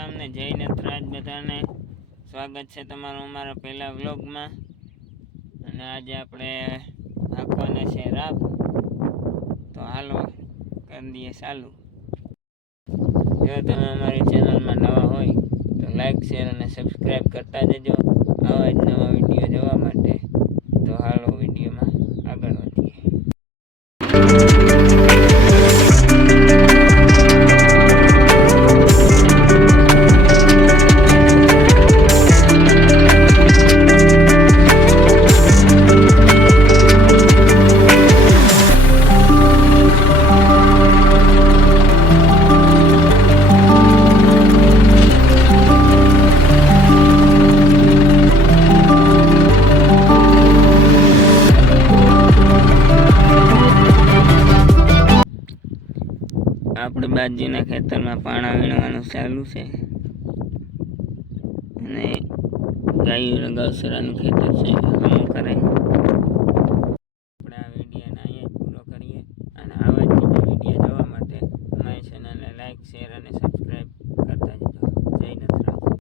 રામ ને જય નટરાજ બધાને સ્વાગત છે તમારું અમારા પહેલા વ્લોગમાં। અને આજે આપણે નાખવાના છે રાબ, તો હાલો કરી દઈએ ચાલુ। જો તમે અમારી ચેનલમાં નવા હોય તો લાઈક શેર અને સબસ્ક્રાઈબ કરતા જજો આવા જ નવા વિડીયો જોવા માટે। તો હાલો વિડીયોમાં આગળ વધીએ। આપણે બાજુના ખેતરમાં પાણા વીણવાનું ચાલુ છે અને ગાયું ગૌસરાનું ખેતર છે, આમ કરે